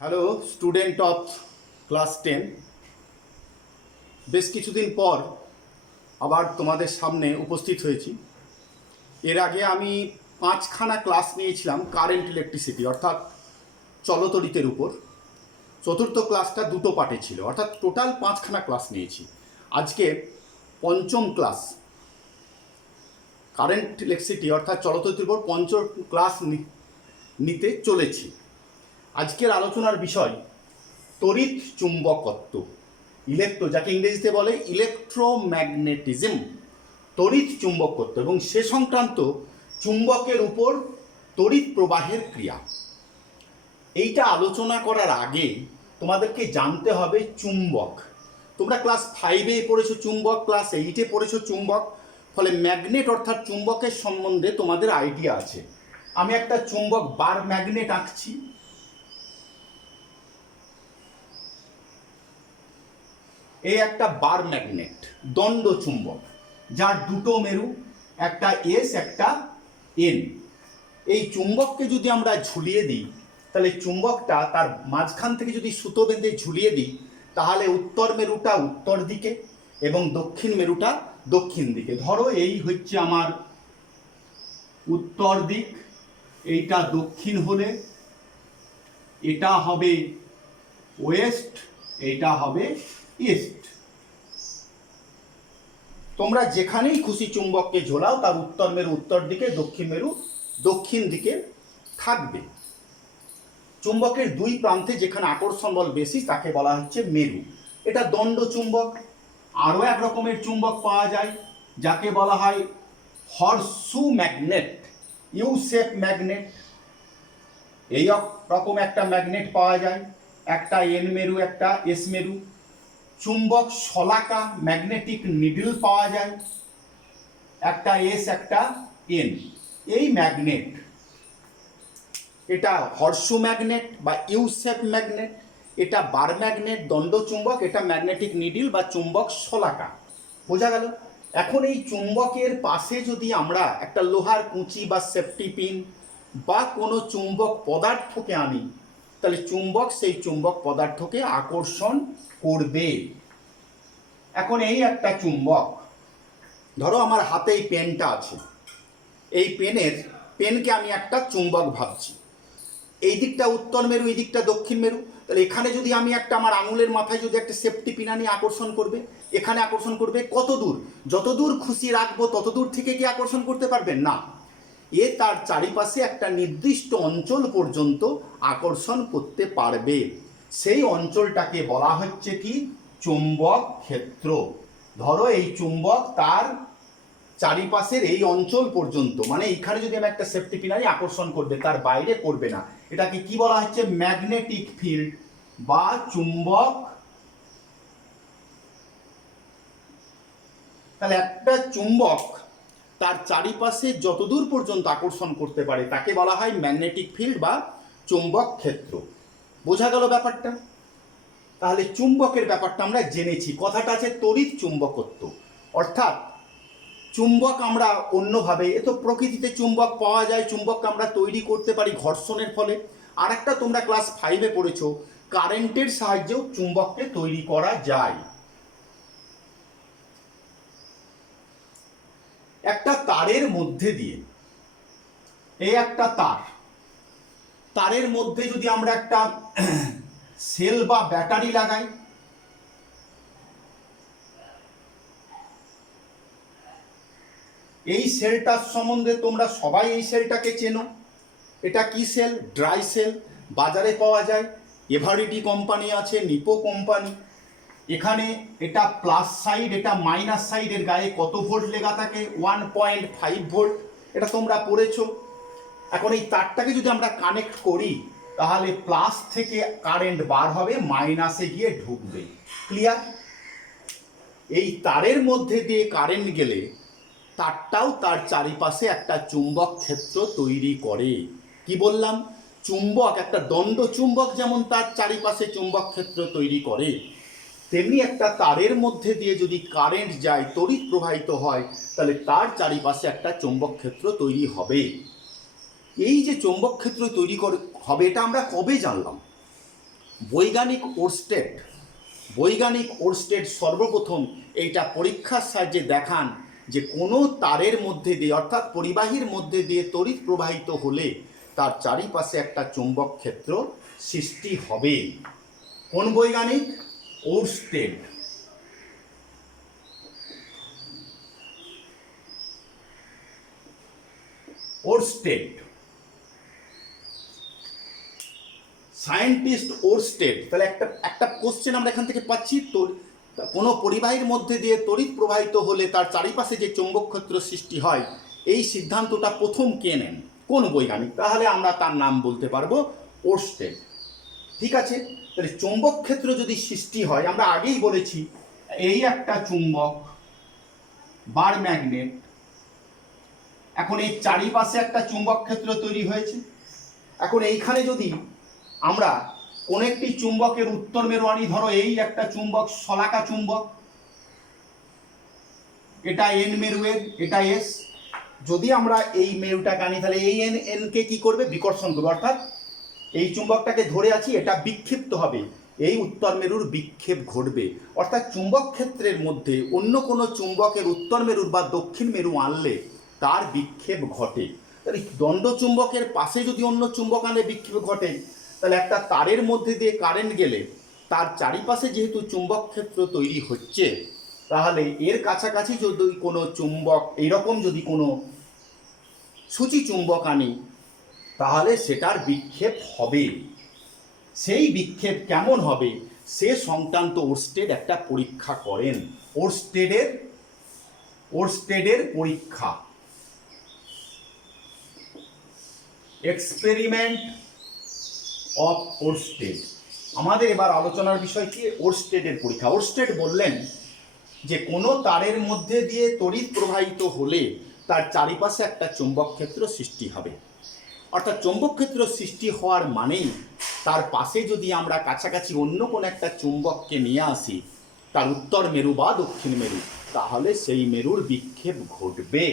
Hello student of class 10। বেশ কিছুদিন পর আবার তোমাদের সামনে উপস্থিত হয়েছি। এর আগে আমি 5খানা ক্লাস নিয়েছিলাম কারেন্ট ইলেকট্রিসিটি অর্থাৎ চলতড়িতের উপর। চতুর্থ ক্লাসটা দুটো পার্টে ছিল, অর্থাৎ টোটাল 5খানা ক্লাস নিয়েছি। আজকে পঞ্চম ক্লাস কারেন্ট ইলেকট্রিসিটি অর্থাৎ চলতড়িতের উপর পঞ্চম ক্লাস নিতে চলেছি। আজকের আলোচনার বিষয় তড়িৎ চুম্বকত্ব, যাকে ইংরেজিতে বলে ইলেকট্রোম্যাগনেটিজম, তড়িৎ চুম্বকত্ব এবং সে সংক্রান্ত চুম্বকের উপর তড়িৎ প্রবাহের ক্রিয়া। এইটা আলোচনা করার আগে তোমাদেরকে জানতে হবে চুম্বক। তোমরা ক্লাস 5-এ পড়েছো চুম্বক, ক্লাস 8-এ পড়েছো চুম্বক, ফলে ম্যাগনেট অর্থাৎ চুম্বকের সম্বন্ধে তোমাদের আইডিয়া আছে। আমি একটা চুম্বক বার ম্যাগনেট আঁকছি। এই একটা বার ম্যাগনেট, দণ্ড চুম্বক, যার দুটো মেরু, একটা এস একটা এন। এই চুম্বককে যদি আমরা ঝুলিয়ে দিই, তাহলে চুম্বকটা তার মাঝখান থেকে যদি সুতো বেঁধে ঝুলিয়ে দিই, তাহলে উত্তর মেরুটা উত্তর দিকে এবং দক্ষিণ মেরুটা দক্ষিণ দিকে। ধরো এই হচ্ছে আমার উত্তর দিক, এইটা দক্ষিণ হলে এটা হবে ওয়েস্ট, এটা হবে ইস্ট। তোমরা যেখানেই খুশি চুম্বককে ঝোলাও, তার উত্তর মেরু উত্তর দিকে, দক্ষিণ মেরু দক্ষিণ দিকে থাকবে। চুম্বকের দুই প্রান্তে যেখানে আকর্ষণ বল বেশি তাকে বলা হচ্ছে মেরু। এটা দণ্ড চুম্বক। আরও এক রকমের চুম্বক পাওয়া যায় যাকে বলা হয় হর্সু ম্যাগনেট, ইউ শেপ ম্যাগনেট। এই রকম একটা ম্যাগনেট পাওয়া যায়, একটা এন মেরু একটা এস মেরু। চুম্বক শলাকা ম্যাগনেটিক নিডল পাওয়া যায়, একটা এস একটা এন। এই ম্যাগনেট, এটা হর্সু ম্যাগনেট বা ইউ শেপ ম্যাগনেট, এটা বার ম্যাগনেট দণ্ড চুম্বক, এটা ম্যাগনেটিক নিডল বা চুম্বক শলাকা। বোঝা গেল? এখন এই চুম্বকের পাশে যদি আমরা একটা লোহার কুঁচি বা সেফটি পিন বা কোনো চুম্বক পদার্থকে আনি, তাহলে চুম্বক সেই চুম্বক পদার্থকে আকর্ষণ করবে। এখন এই একটা চুম্বক, ধরো আমার হাতে এই পেনটা আছে, এই পেনকে আমি একটা চুম্বক ভাবছি। এই দিকটা উত্তর মেরু, এই দিকটা দক্ষিণ মেরু। তাহলে এখানে যদি আমি একটা আমার আঙুলের মাথায় যদি একটা সেফটি পিন আনি, আকর্ষণ করবে, এখানে আকর্ষণ করবে। কত দূর? যত দূর খুশি রাখবো তত দূর থেকে কি আকর্ষণ করতে পারবে না। এ তার চারিপাশে একটা নির্দিষ্ট অঞ্চল পর্যন্ত আকর্ষণ করতে পারবে। সেই অঞ্চলটাকে বলা হচ্ছে কি? চুম্বক ক্ষেত্র। ধরো এই চুম্বক তার চারিপাশের এই অঞ্চল পর্যন্ত, মানে এইখানে যদি আমি একটা সেফটি পিন আনি, আকর্ষণ করবে, তার বাইরে করবে না। এটাকে কি বলা হচ্ছে? ম্যাগনেটিক ফিল্ড বা চুম্বক। তাহলে একটা চুম্বক তার চারিপাশে যতদূর পর্যন্ত আকর্ষণ করতে পারে তাকে বলা হয় ম্যাগনেটিক ফিল্ড বা চুম্বক ক্ষেত্র। বোঝা গেল ব্যাপারটা? তাহলে চুম্বকের ব্যাপারটা আমরা জেনেছি। কথাটা আছে তড়িৎ চুম্বকত্ব, অর্থাৎ চুম্বক আমরা অন্যভাবে, এ তো প্রকৃতিতে চুম্বক পাওয়া যায়, চুম্বককে আমরা তৈরি করতে পারি ঘর্ষণের ফলে। আর একটা তোমরা ক্লাস 5-এ পড়েছো, কারেন্টের সাহায্যেও চুম্বককে তৈরি করা যায়। একটা তারের মধ্যে দিয়ে, এই একটা তারের মধ্যে যদি আমরা একটা সেল বা ব্যাটারি লাগাই, এই সেলটার সম্বন্ধে তোমরা সবাই এই সেলটাকে চেনো। এটা কি সেল? Dry sell. বাজারে পাওয়া যায়, এভারিডি কোম্পানি আছে, নিপো কোম্পানি। এখানে এটা প্লাস সাইড, এটা মাইনাস সাইডের গায়ে কত ভোল্ট লেখা থাকে? 1.5 ভোল্ট। এটা তোমরা পড়েছো। এখন এই তারটাকে যদি আমরা কানেক্ট করি, তাহলে প্লাস থেকে কারেন্ট বার হবে, মাইনাসে গিয়ে ঢুকবে। ক্লিয়ার? এই তারের মধ্যে দিয়ে কারেন্ট গেলে তারটাও তার চারিপাশে একটা চুম্বক ক্ষেত্র তৈরি করে। কি বললাম? চুম্বক, একটা দণ্ড চুম্বক যেমন তার চারিপাশে চুম্বক ক্ষেত্র তৈরি করে, তেমনি একটা তারের মধ্যে দিয়ে যদি কারেন্ট যায়, তড়িৎ প্রবাহিত হয়, তাহলে তার চারিপাশে একটা চুম্বক ক্ষেত্র তৈরি হবে। এই যে চুম্বক ক্ষেত্র তৈরি হবে, এটা আমরা কবে জানলাম? বৈজ্ঞানিক ওরস্টেড সর্বপ্রথম এইটা পরীক্ষার সাহায্যে দেখান যে কোনো তারের মধ্যে দিয়ে অর্থাৎ পরিবাহীর মধ্যে দিয়ে তড়িৎ প্রবাহিত হলে তার চারিপাশে একটা চুম্বক ক্ষেত্র সৃষ্টি হবে। কোন বৈজ্ঞানিক? ওরস্টেড। Scientist Oersted. তাহলে একটা কোশ্চেন আমরা এখান থেকে পাচ্ছি, তো কোনো পরিবাহীর মধ্যে দিয়ে তড়িৎ প্রবাহিত হলে তার চারিপাশে যে চৌম্বক ক্ষেত্র সৃষ্টি হয়, এই সিদ্ধান্তটা প্রথম কে নেন? কোন বৈজ্ঞানিক? তাহলে আমরা তার নাম বলতে পারবো ওরস্টেড। ঠিক আছে, তাহলে চৌম্বক ক্ষেত্র যদি সৃষ্টি হয়, আমরা আগেই বলেছি এই একটা চুম্বক বার ম্যাগনেট, এখন এই চারিপাশে একটা চুম্বক ক্ষেত্র তৈরি হয়েছে। এখন এইখানে যদি আমরা কোন একটি চুম্বকের উত্তর মেরু আনি, ধরো এই একটা চুম্বক, শলাকা চুম্বক, এটা এন মেরুয়ের, এটা এস। যদি আমরা এই মেরুটাকে আনি, তাহলে এই এন কে কি করবে? বিকর্ষণ করবে, অর্থাৎ এই চুম্বকটাকে ধরে আছি, এটা বিক্ষিপ্ত হবে, এই উত্তর মেরুর বিক্ষেপ ঘটবে। অর্থাৎ চুম্বক ক্ষেত্রের মধ্যে অন্য কোনো চুম্বকের উত্তর মেরুর বা দক্ষিণ মেরু আনলে তার বিক্ষেপ ঘটে। তাহলে দণ্ড চুম্বকের পাশে যদি অন্য চুম্বক আনলে বিক্ষেপ ঘটে, তাহলে একটা তারের মধ্যে দিয়ে কারেন্ট গেলে তার চারিপাশে যেহেতু চুম্বক ক্ষেত্র তৈরি হচ্ছে, তাহলে এর কাছাকাছি যদি কোনো চুম্বক, এইরকম যদি কোনো সূচি চুম্বক আনি, তাহলে সেটার বিক্ষেপ হবে। সেই বিক্ষেপ কেমন হবে সে সংক্রান্ত ওরস্টেড একটা পরীক্ষা করেন। ওরস্টেডের পরীক্ষা, এক্সপেরিমেন্ট অফ ওরস্টেড। আমাদের এবার আলোচনার বিষয় কি? ওরস্টেডের পরীক্ষা। ওরস্টেড বললেন যে কোনো তারের মধ্যে দিয়ে তড়িৎ প্রবাহিত হলে তার চারিপাশে একটা চৌম্বক ক্ষেত্র সৃষ্টি হবে। অর্থাৎ চৌম্বক ক্ষেত্র সৃষ্টি হওয়ার মানেই তার পাশে যদি আমরা কাছাকাছি অন্য কোনো একটা চুম্বককে নিয়ে আসি, তার উত্তর মেরু বা দক্ষিণ মেরু, তাহলে সেই মেরুর বিক্ষেপ ঘটবে।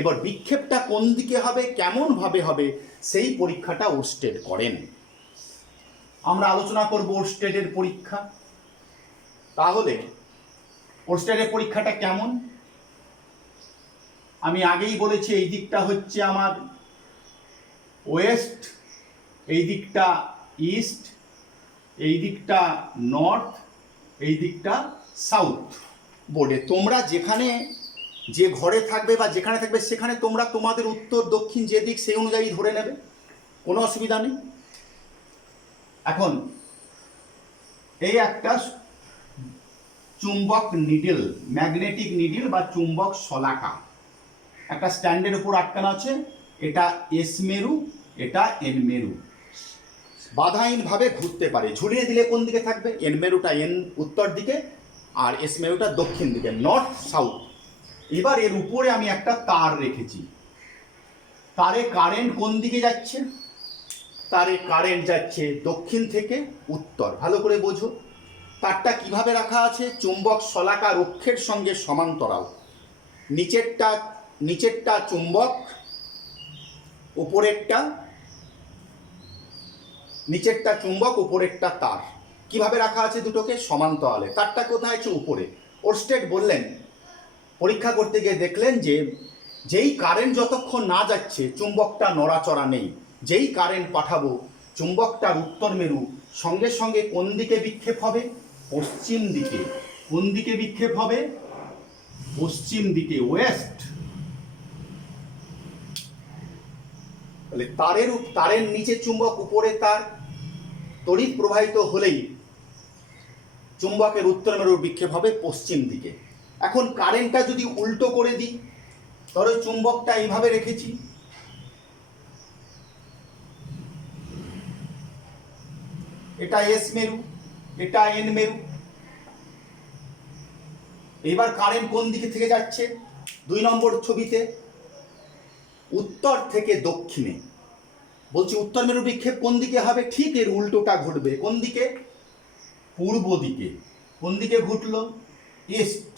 এবার বিক্ষেপটা কোন দিকে হবে, কেমনভাবে হবে, সেই পরীক্ষাটা ওরস্টেড করেন। আমরা আলোচনা করব ওরস্টেডের পরীক্ষা। তাহলে ওরস্টেডের পরীক্ষাটা কেমন? আমি আগেই বলেছি এই দিকটা হচ্ছে আমার ওয়েস্ট, এই দিকটা ইস্ট, এই দিকটা নর্থ, এই দিকটা সাউথ। বোর্ডে তোমরা যেখানে যে ঘরে থাকবে বা যেখানে থাকবে সেখানে তোমরা তোমাদের উত্তর দক্ষিণ যে দিক সেই অনুযায়ী ধরে নেবে, কোনো অসুবিধা নেই। এখন এই একটা চুম্বক নিডল, ম্যাগনেটিক নিডল বা চুম্বক শলাকা একটা স্ট্যান্ডের উপর আটকানো আছে। এটা এস মেরু, এটা এন মেরু, বাধাহীনভাবে ঘুরতে পারে। ঝুলিয়ে দিলে কোন দিকে থাকবে? এন মেরুটা এন উত্তর দিকে আর এস মেরুটা দক্ষিণ দিকে, নর্থ সাউথ। এবার এর উপরে আমি একটা তার রেখেছি, তারে কারেন্ট কোন দিকে যাচ্ছে? তারে কারেন্ট যাচ্ছে দক্ষিণ থেকে উত্তর। ভালো করে বোঝো, তারটা কিভাবে রাখা আছে? চুম্বক শলাকার অক্ষের সঙ্গে সমান্তরাল। নিচেরটা চুম্বক, নিচেরটা চুম্বক, উপরেরটা তার। কিভাবে রাখা আছে? দুটোকে সমান্তরালে। তারটা কোথায় আছে? উপরে। ওরস্টেড বললেন, পরীক্ষা করতে গিয়ে দেখলেন যে যেই কারেন্ট যতক্ষণ না যাচ্ছে চুম্বকটা নড়াচড়া নেই। যেই কারেন্ট পাঠাবো চুম্বকটার উত্তর মেরু সঙ্গে সঙ্গে কোন দিকে বিক্ষেপ হবে? পশ্চিম দিকে। কোন দিকে বিক্ষেপ হবে? পশ্চিম দিকে, ওয়েস্ট। তাহলে তারের নিচে চুম্বক, উপরে তার, তড়িৎ প্রবাহিত হলেই চুম্বকের উত্তর মেরুর বিক্ষেপ হবে পশ্চিম দিকে। এখন কারেন্টটা যদি উল্টো করে দিই, ধরো চুম্বকটা এইভাবে রেখেছি, এটা এস মেরু, এটা এন মেরু। এবার কারেন্ট কোন দিকে থেকে যাচ্ছে? 2 নম্বর ছবিতে উত্তর থেকে দক্ষিণে। বলছি উত্তর মেরুর বিক্ষেপ কোন দিকে হবে? ঠিক এর উল্টোটা ঘটবে। কোন দিকে? পূর্ব দিকে। কোন দিকে ঘটলো? ইস্ট।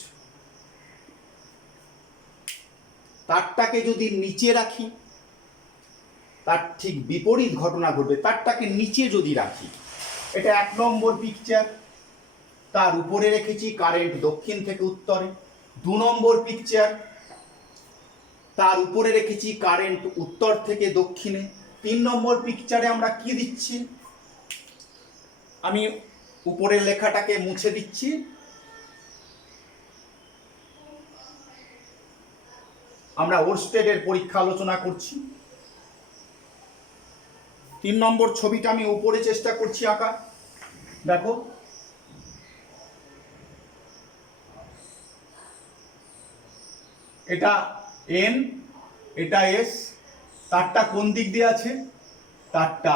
তারটাকে যদি নিচে রাখি, তার ঠিক বিপরীত ঘটনা ঘটবে। তারটাকে নিচে যদি রাখি, এটা 1 নম্বর পিকচার, তার উপরে রেখেছি কারেন্ট দক্ষিণ থেকে উত্তরে। 2 নম্বর পিকচার, তার উপরে রেখেছি কারেন্ট উত্তর থেকে দক্ষিণে। 3 নম্বর পিকচারে আমরা কি দিচ্ছি, আমি উপরের লেখাটাকে মুছে দিচ্ছি। আমরা ওরস্টেডের পরীক্ষা আলোচনা করছি। 3 নম্বর ছবিটা আমি উপরে চেষ্টা করছি আঁকা, দেখো এটা এন, এটা এস, তারটা কোন দিক দিয়ে আছে, তারটা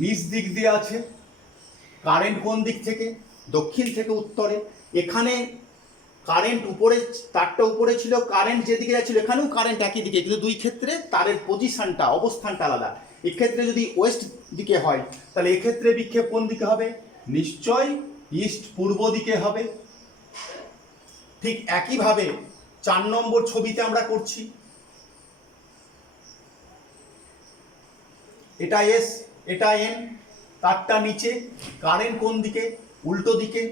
নিচ দিক দিয়ে আছে। কারেন্ট কোন দিক থেকে, দক্ষিণ থেকে উত্তরে। এখানে কারেন্ট উপরে, তারটা উপরে ছিল, কারেন্ট যেদিকে যাচ্ছিল এখানেও কারেন্ট একই দিকে, কিন্তু দুই ক্ষেত্রে তারের পজিশনটা, অবস্থানটা আলাদা। এক্ষেত্রে যদি ওয়েস্ট দিকে হয় তাহলে এক্ষেত্রে বিক্ষেপ কোন দিকে হবে, নিশ্চয় ইস্ট, পূর্ব দিকে হবে। ঠিক একইভাবে 4 নম্বর ছবিতে আমরা করছি। এটা এস, এটা এন, তারটা নিচে, কারেন্ট কোন দিকে, উল্টো দিকে।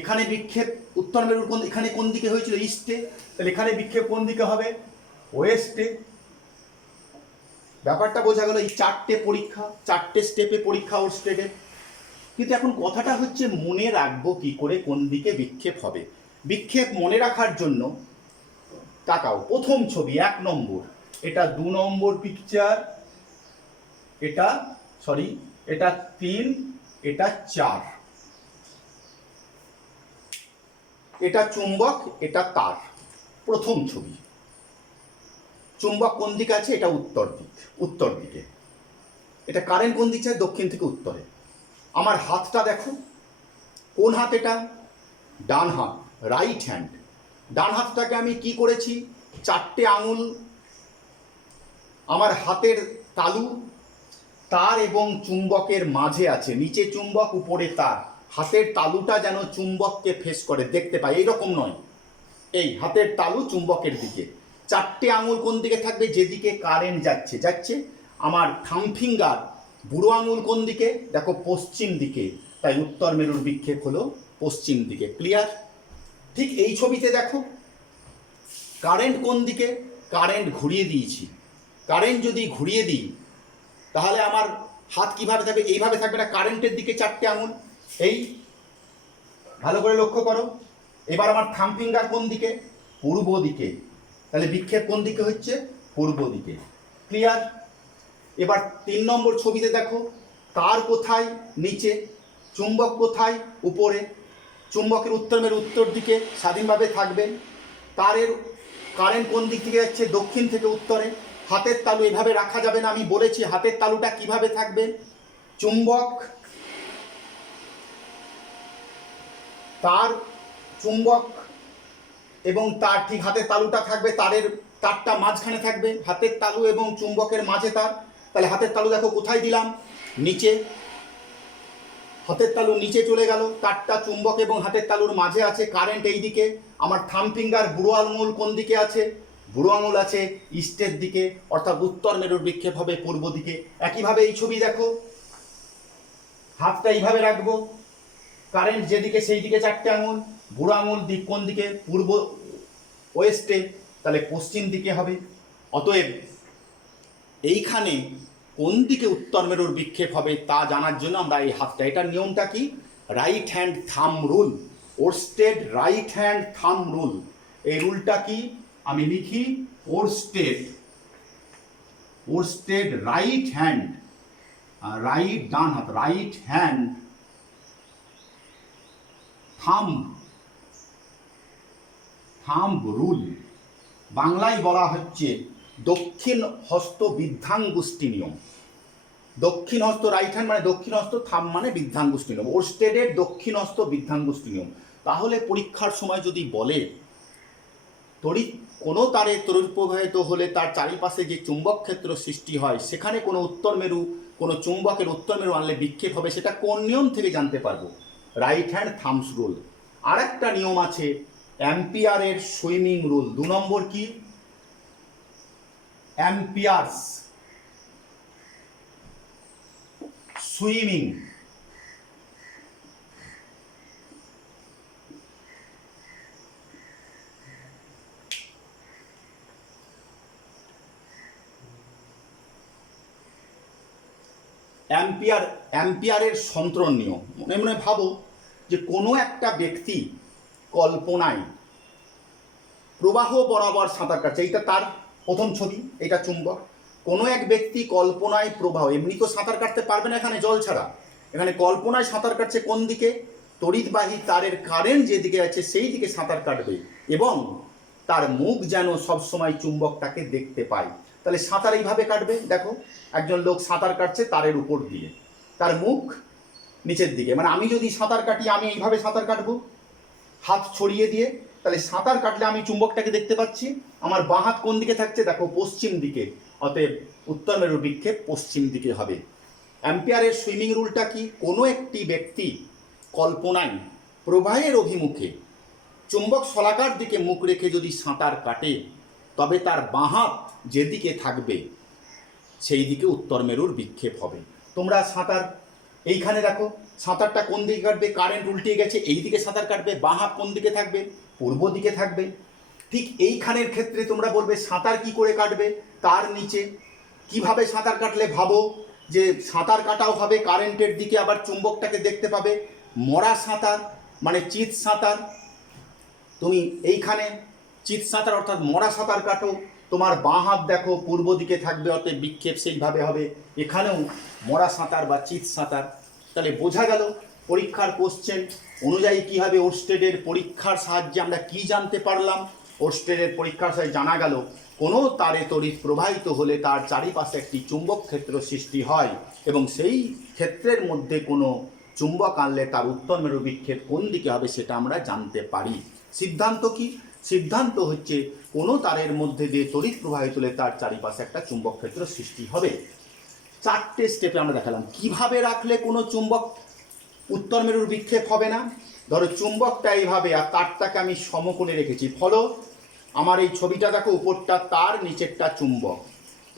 এখানে বিক্ষেপ উত্তর মেরুর কোন, এখানে কোন দিকে হয়েছিল, ইস্টে, তাহলে এখানে বিক্ষেপ কোন দিকে হবে, ওয়েস্টে। ব্যাপারটা বোঝা গেল। এই 4টে পরীক্ষা, 4টে স্টেপে পরীক্ষা ওরস্টেডের। কিন্তু এখন কথাটা হচ্ছে মনে রাখবো কি করে কোন দিকে বিক্ষেপ হবে। বিক্ষেপ মনে রাখার জন্য তাকাও, প্রথম ছবি 1 নম্বর, এটা 2 নম্বর পিকচার, এটা সরি এটা 3, এটা 4। এটা চুম্বক, এটা তার। প্রথম ছবি, চুম্বক কোন দিকে আছে, এটা উত্তর দিক, উত্তর দিকে। এটা কারেন্ট কোন দিকে, দক্ষিণ থেকে উত্তরে। আমার হাতটা দেখো, কোন হাত এটা, ডান হাত, রাইট হ্যান্ড। ডান হাতটাকে আমি কি করেছি, 4টে আঙুল আমার হাতের তালু তার এবং চুম্বকের মাঝে আছে, নিচে চুম্বক উপরে তার। হাতের তালুটা যেন চুম্বককে ফেস করে, দেখতে পাই, এইরকম নয়, এই হাতের তালু চুম্বকের দিকে। 4টে আঙুল কোন দিকে থাকবে, যেদিকে কারেন্ট যাচ্ছে যাচ্ছে। আমার থাম ফিঙ্গার, বুড়ো আঙুল কোন দিকে, দেখো পশ্চিম দিকে, তাই উত্তর মেরুর বিক্ষেপ হলো পশ্চিম দিকে। ক্লিয়ার? ঠিক এই ছবিতে দেখো কারেন্ট কোন দিকে, কারেন্ট ঘুরিয়ে দিয়েছি। কারেন্ট যদি ঘুরিয়ে দিই তাহলে আমার হাত কিভাবে থাকবে, এইভাবে থাকবে না, কারেন্টের দিকে 4টে আঙুল। এই ভালো করে লক্ষ্য করো। এবার আমার থাম ফিঙ্গার কোন দিকে, পূর্ব দিকে, তাহলে বিক্ষেপ কোন দিকে হচ্ছে, পূর্ব দিকে। ক্লিয়ার? এবার 3 নম্বর ছবিতে দেখো, তার কোথায়, নিচে, চুম্বক কোথায়, উপরে। চুম্বকের উত্তর মেরু উত্তর দিকে স্বাধীনভাবে থাকবে। তারের কারেন্ট কোন দিক থেকে যাচ্ছে, দক্ষিণ থেকে উত্তরে। হাতের তালু এভাবে রাখা যাবে না, আমি বলেছি হাতের তালুটা কিভাবে থাকবে, চুম্বক, তার, চুম্বক এবং তার, ঠিক হাতের তালুটা থাকবে, তারের তারটা মাঝখানে থাকবে, হাতের তালু এবং চুম্বকের মাঝে তার। তাহলে হাতের তালু দেখো কোথায় দিলাম, নিচে। হাতের তালু নিচে চলে গেল, তারটা চুম্বক এবং হাতের তালুর মাঝে আছে, কারেন্ট এই দিকে। আমার থাম ফিঙ্গার, বুড়ো আঙুল কোন দিকে আছে, বুড়ো আঙুল আছে ইস্টের দিকে, অর্থাৎ উত্তর মেরুর বিক্ষেপ হবে পূর্ব দিকে। একইভাবে এই ছবি দেখো, হাতটা এইভাবে রাখবো, কারেন্ট যেদিকে সেই দিকে 4টে আঙুল, বুড়ো আঙুল দিক কোন দিকে, পূর্ব, ওয়েস্টে, তাহলে পশ্চিম দিকে হবে। অতএব এইখানে কোন দিকে উত্তর মেরুর বিক্ষেপ হবে তা জানার জন্য আমরা এই হাতটা, এটার নিয়মটা কি, right hand thumb rule, Oersted right hand thumb rule. এই রুলটা কি, আমি লিখি Oersted, Oersted right hand, right ডান হাত, রাইট হ্যান্ড থাম্ব রুল। বাংলায় বলা হচ্ছে দক্ষিণ হস্ত বৃদ্ধাঙ্গুষ্ঠী নিয়ম। দক্ষিণ হস্ত, রাইট হ্যান্ড মানে দক্ষিণ হস্ত, থাম মানে বৃদ্ধাঙ্গুষ্ঠী নিয়ম, ওরস্টেডের দক্ষিণ হস্ত বৃদ্ধাঙ্গুষ্ঠী নিয়ম। তাহলে পরীক্ষার সময় যদি বলে তড়িৎ কোনো তারে তড়িৎ প্রবাহিত হলে তার চারিপাশে যে চুম্বক ক্ষেত্র সৃষ্টি হয়, সেখানে কোনো উত্তর মেরু, কোনো চুম্বকের উত্তর মেরু আনলে বিক্ষেপ হবে, সেটা কোন নিয়ম থেকে জানতে পারবো, রাইট হ্যান্ড থামস রুল। আর একটা নিয়ম আছে অ্যাম্পিয়ারের সুইমিং রুল। 2 নম্বর কি, অ্যাম্পিয়ার্স সুইমিং। অ্যাম্পিয়ারের সন্তরণ নিয়ম। মনে মনে ভাবো যে কোনো একটা ব্যক্তি কল্পনায় প্রবাহ বরাবর সাঁতার কাটছে, এইটা তার প্রথম ছবি, এটা চুম্বক। কোনো এক ব্যক্তি কল্পনায় প্রবাহ, এমনি তো সাঁতার কাটতে পারবে না এখানে জল ছাড়া, এখানে কল্পনায় সাঁতার কাটছে কোন দিকে, তড়িৎবাহী তারের কারেন্ট যেদিকে আছে সেই দিকে সাঁতার কাটবে এবং তার মুখ যেন সবসময় চুম্বকটাকে দেখতে পায়। তাহলে সাঁতার এইভাবে কাটবে, দেখো একজন লোক সাঁতার কাটছে তারের উপর দিয়ে, তার মুখ নিচের দিকে, মানে আমি যদি সাঁতার কাটি আমি এইভাবে সাঁতার কাটবো হাত ছড়িয়ে দিয়ে, তাহলে সাঁতার কাটলে আমি চুম্বকটাকে দেখতে পাচ্ছি। আমার বাঁ হাত কোন দিকে থাকছে, দেখো পশ্চিম দিকে, অতএব উত্তর মেরুর বিক্ষেপ পশ্চিম দিকে হবে। অ্যাম্পিয়ারের সুইমিং রুলটা কি, কোনো একটি ব্যক্তি কল্পনায় প্রবাহের অভিমুখে চুম্বক শলাকার দিকে মুখ রেখে যদি সাঁতার কাটে তবে তার বাঁ হাত যেদিকে থাকবে সেই দিকে উত্তর মেরুর বিক্ষেপ হবে। তোমরা সাঁতার এইখানে দেখো, সাঁতারটা কোন দিকে কাটবে, কারেন্ট উল্টে গেছে, এই দিকে সাঁতার কাটবে, বাঁ হাত কোন দিকে থাকবে, পূর্ব দিকে থাকবে। ঠিক এইখানের ক্ষেত্রে তোমরা বলবে সাঁতার কি করে কাটবে, তার নিচে কিভাবে সাঁতার কাটলে ভাবো যে সাঁতার কাটাও হবে কারেন্টের দিকে, আবার চুম্বকটাকে দেখতে পাবে। মরা সাঁতার মানে চিৎ সাঁতার, তুমি এইখানে চিৎ সাঁতার অর্থাৎ মরা সাঁতার কাটো, তোমার বাঁ হাত দেখো পূর্ব দিকে থাকবে, অতএব বিক্ষেপ সেইভাবে হবে। এখানেও মরা সাঁতার বা চিৎ সাঁতার। তাহলে বোঝা গেল পরীক্ষার কোশ্চেন অনুযায়ী কী হবে। ওরস্টেডের পরীক্ষার সাহায্যে আমরা কি জানতে পারলাম, ওরস্টেডের পরীক্ষার সাহায্যে জানা গেল কোনো তারে তড়িৎ প্রবাহিত হলে তার চারিপাশে একটি চুম্বক ক্ষেত্র সৃষ্টি হয় এবং সেই ক্ষেত্রের মধ্যে কোনো চুম্বক আনলে তার উত্তর মেরু বিক্ষেপ কোন দিকে হবে সেটা আমরা জানতে পারি। সিদ্ধান্ত কি, সিদ্ধান্ত হচ্ছে কোনো তারের মধ্যে দিয়ে তড়িৎ প্রবাহিত হলে তার চারিপাশে একটা চুম্বক ক্ষেত্র সৃষ্টি হবে। চারটে স্টেপে আমরা দেখালাম কিভাবে রাখলে কোনো চুম্বক উত্তর মেরুর বিক্ষেপ হবে না। ধরো চুম্বকটা এইভাবে আর তারটাকে আমি সমকোণে রেখেছি, ফলো আমার এই ছবিটা দেখো, উপরটা তার নিচেরটা চুম্বক।